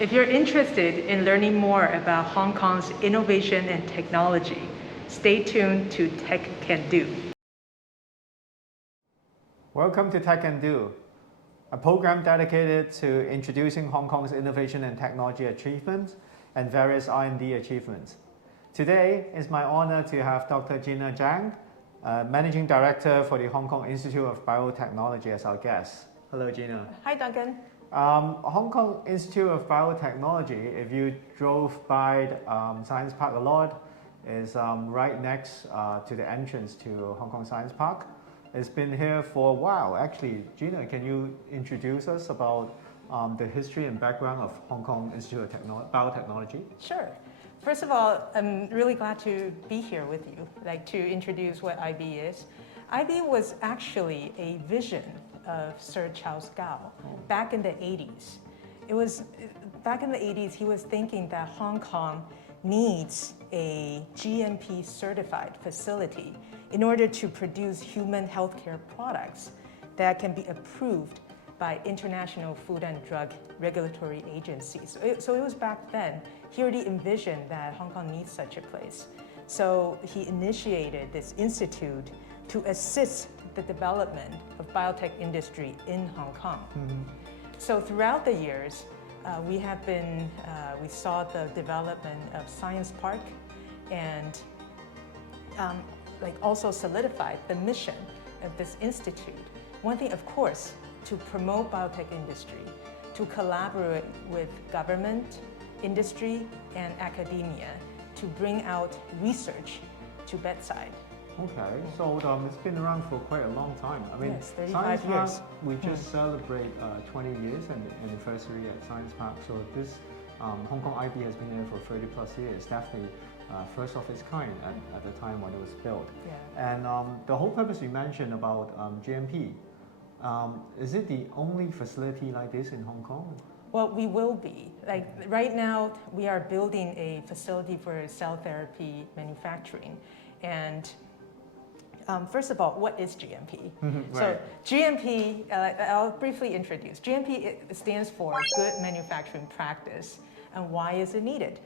If you're interested in learning more about Hong Kong's innovation and technology, stay tuned to Tech Can Do. Welcome to Tech Can Do, a program dedicated to introducing Hong Kong's innovation and technology achievements and various R&D achievements. Today, it's my honor to have Dr. Gina Jiang, Managing Director for the Hong Kong Institute of Biotechnology as our guest. Hello, Gina. Hi, Duncan. Hong Kong Institute of Biotechnology, if you drove by Science Park a lot, is right next to the entrance to Hong Kong Science Park. It's been here for a while. Actually, Gina, can you introduce us about the history and background of Hong Kong Institute of Biotechnology? Sure. First of all, I'm really glad to be here with you, to introduce what IB is. IB was actually a vision of Sir Charles Gao back in the 80s. Back in the 80s, he was thinking that Hong Kong needs a GMP certified facility in order to produce human healthcare products that can be approved by international food and drug regulatory agencies. So it was back then, he already envisioned that Hong Kong needs such a place. So he initiated this institute to assist the development of biotech industry in Hong Kong. So throughout the years, we saw the development of Science Park and also solidified the mission of this institute. One thing, of course, to promote biotech industry, to collaborate with government, industry, and academia to bring out research to bedside. Okay, so it's been around for quite a long time. I mean, yes, 35 Science years. Park, we just celebrate 20 years and the anniversary at Science Park. So this Hong Kong IB has been there for 30 plus years. Definitely first of its kind at the time when it was built. Yeah. And the whole purpose you mentioned about GMP, is it the only facility like this in Hong Kong? Well, we will be. Right now, we are building a facility for cell therapy manufacturing. And first of all, what is GMP? Right. So GMP, I'll briefly introduce. GMP stands for Good Manufacturing Practice. And why is it needed?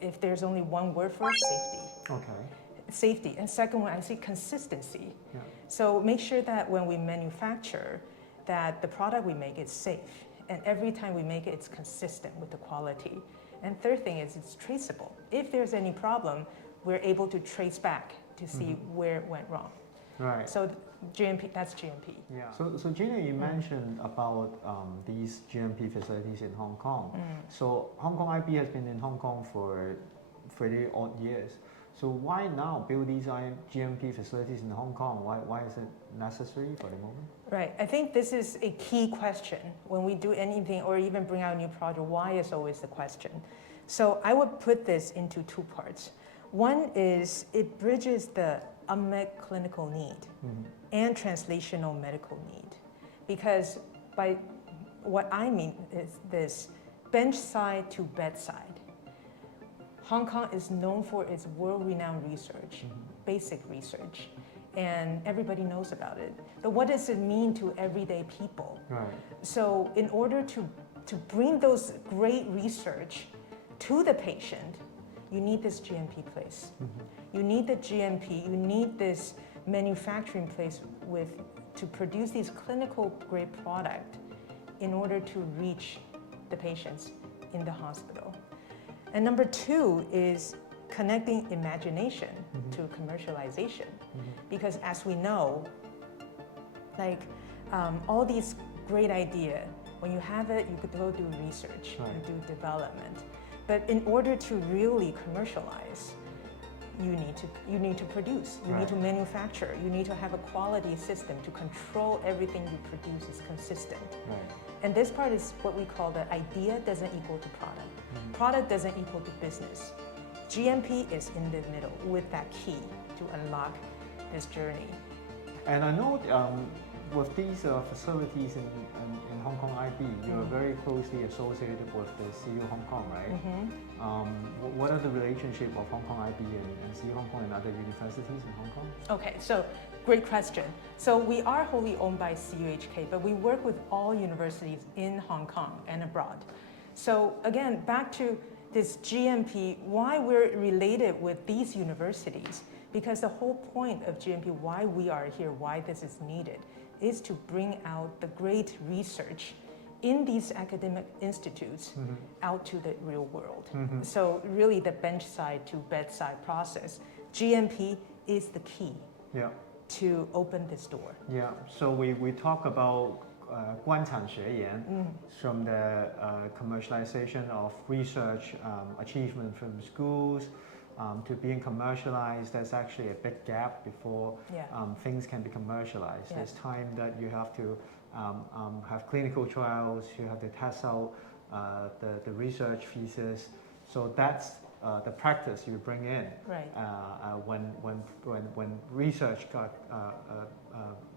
If there's only one word for it, safety. Okay. Safety. And second one, I see consistency. Yeah. So make sure that when we manufacture, that the product we make is safe. And every time we make it, it's consistent with the quality. And third thing is it's traceable. If there's any problem, we're able to trace back to see where it went wrong. Right. So GMP, that's GMP. Yeah. So Gina, you mentioned about these GMP facilities in Hong Kong. So Hong Kong IB has been in Hong Kong for 30 odd years. So why now build these GMP facilities in Hong Kong? Why is it necessary for the moment? Right. I think this is a key question when we do anything or even bring out a new project. Why is always the question. So I would put this into two parts. One is it bridges the unmet clinical need and translational medical need. Because by what I mean is this bench side to bedside. Hong Kong is known for its world-renowned research, basic research, and everybody knows about it. But what does it mean to everyday people? Right. So in order to bring those great research to the patient, you need this GMP place. You need the GMP, you need this manufacturing place to produce these clinical grade product in order to reach the patients in the hospital. And number two is connecting imagination to commercialization. Because as we know, all these great ideas, when you have it, you could go do research and do development. But in order to really commercialize, you need to produce, you need to manufacture, you need to have a quality system to control everything you produce is consistent. Right. And this part is what we call the idea doesn't equal to product. Product doesn't equal to business. GMP is in the middle with that key to unlock this journey. And I know with these facilities in Hong Kong IB, you are very closely associated with the CU Hong Kong, right? What are the relationship of Hong Kong IB and CU Hong Kong and other universities in Hong Kong? Okay, so great question. So we are wholly owned by CUHK, but we work with all universities in Hong Kong and abroad. So again, back to this GMP, why we're related with these universities, because the whole point of GMP, why we are here, why this is needed, is to bring out the great research in these academic institutes out to the real world. So really the bench side to bedside process, GMP is the key to open this door. Yeah, so we talk about 官产学研 from the commercialization of research achievement from schools to being commercialized. There's actually a big gap before things can be commercialized. There's time that you have to have clinical trials, you have to test out the research thesis. So that's the practice you bring in when research got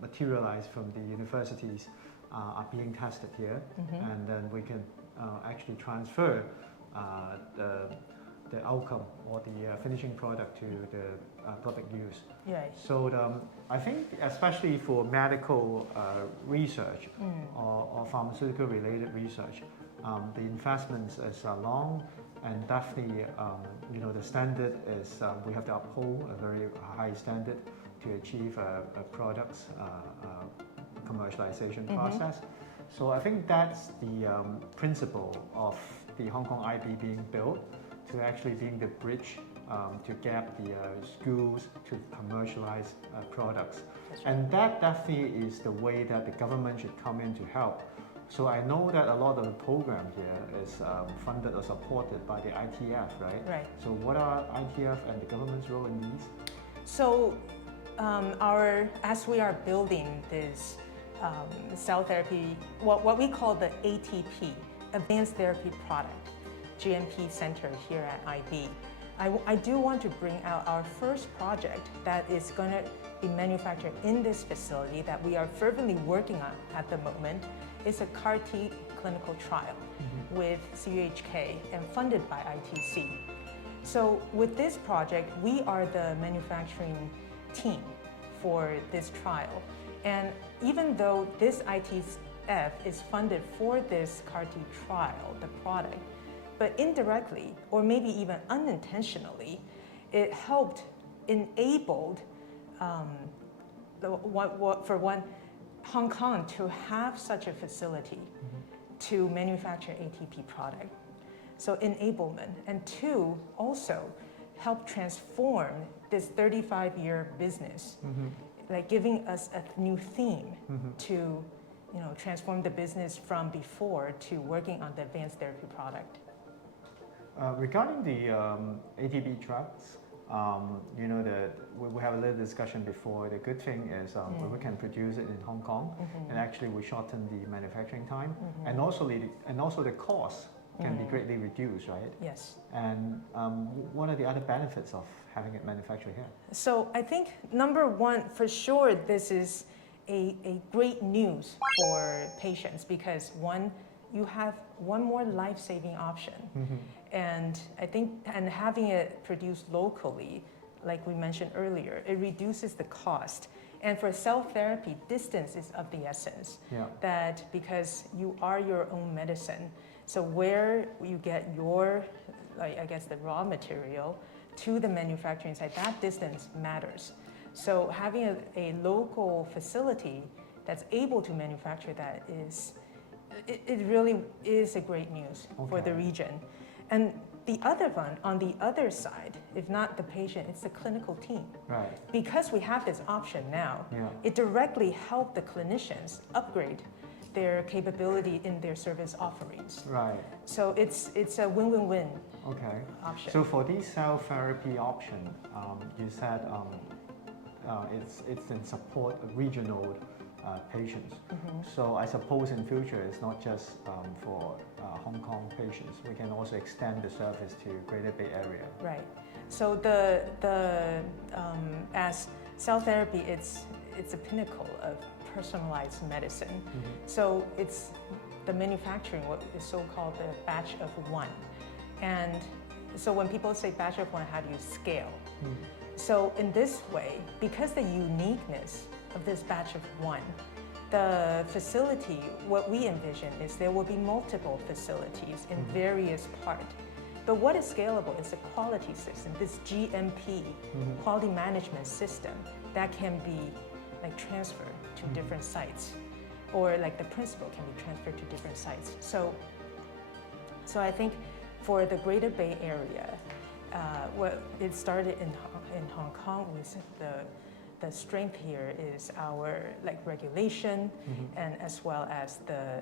materialized from the universities are being tested here, and then we can actually transfer the outcome or the finishing product to the public use. So I think especially for medical research or pharmaceutical related research, the investments is long, and definitely the standard is we have to uphold a very high standard to achieve a product's commercialization process. So I think that's the principle of the Hong Kong IB being built, to actually being the bridge to get the schools to commercialize products. And that definitely is the way that the government should come in to help. So I know that a lot of the program here is funded or supported by the ITF, right? So what are ITF and the government's role in these? So as we are building this cell therapy, what we call the ATP, Advanced Therapy Product, GMP Center here at IB, I do want to bring out our first project that is going to be manufactured in this facility that we are fervently working on at the moment. It's a CAR-T clinical trial with CUHK and funded by ITC. So with this project, we are the manufacturing team for this trial. And even though this ITF is funded for this CAR-T trial, the product, but indirectly, or maybe even unintentionally, it helped enabled, Hong Kong to have such a facility to manufacture ATP product. So enablement, and two, also help transform this 35-year business, like giving us a new theme to transform the business from before to working on the advanced therapy product. Regarding the ATP drugs, we have a little discussion before. The good thing is we can produce it in Hong Kong, and actually we shorten the manufacturing time, and also the cost can be greatly reduced, right? Yes. And what are the other benefits of having it manufactured here? So I think number one, for sure, this is a great news for patients, because one, you have one more life-saving option. And I think, and having it produced locally, like we mentioned earlier, it reduces the cost. And for cell therapy, distance is of the essence. That because you are your own medicine, so where you get your, I guess, the raw material to the manufacturing site, that distance matters. So having a local facility that's able to manufacture that it really is a great news for the region. And the other one, on the other side, if not the patient, it's the clinical team. Because we have this option now, it directly helped the clinicians upgrade their capability in their service offerings. So it's a win-win-win option. So for this cell therapy option, you said it's in support of regional patients. So I suppose in future it's not just for Hong Kong patients. We can also extend the service to Greater Bay Area. So as cell therapy, it's a pinnacle of personalized medicine. So it's the manufacturing, what is so-called the batch of one. And so when people say batch of one, how do you scale? So in this way, because the uniqueness of this batch of one, the facility, what we envision is there will be multiple facilities in various parts. But what is scalable is a quality system, this GMP, quality management system, that can be like transferred to different sites, or like the principle can be transferred to different sites. So I think for the Greater Bay Area, what it started in Hong Kong with the strength here is our like regulation, and as well as the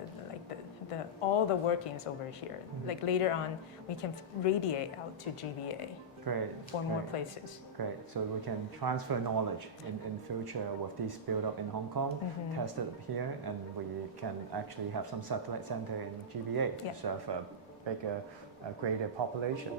all the workings over here. Like later on, we can radiate out to GBA. Great. For more places. Great. So we can transfer knowledge in future with these built up in Hong Kong, tested here, and we can actually have some satellite center in GBA to serve a bigger, greater population.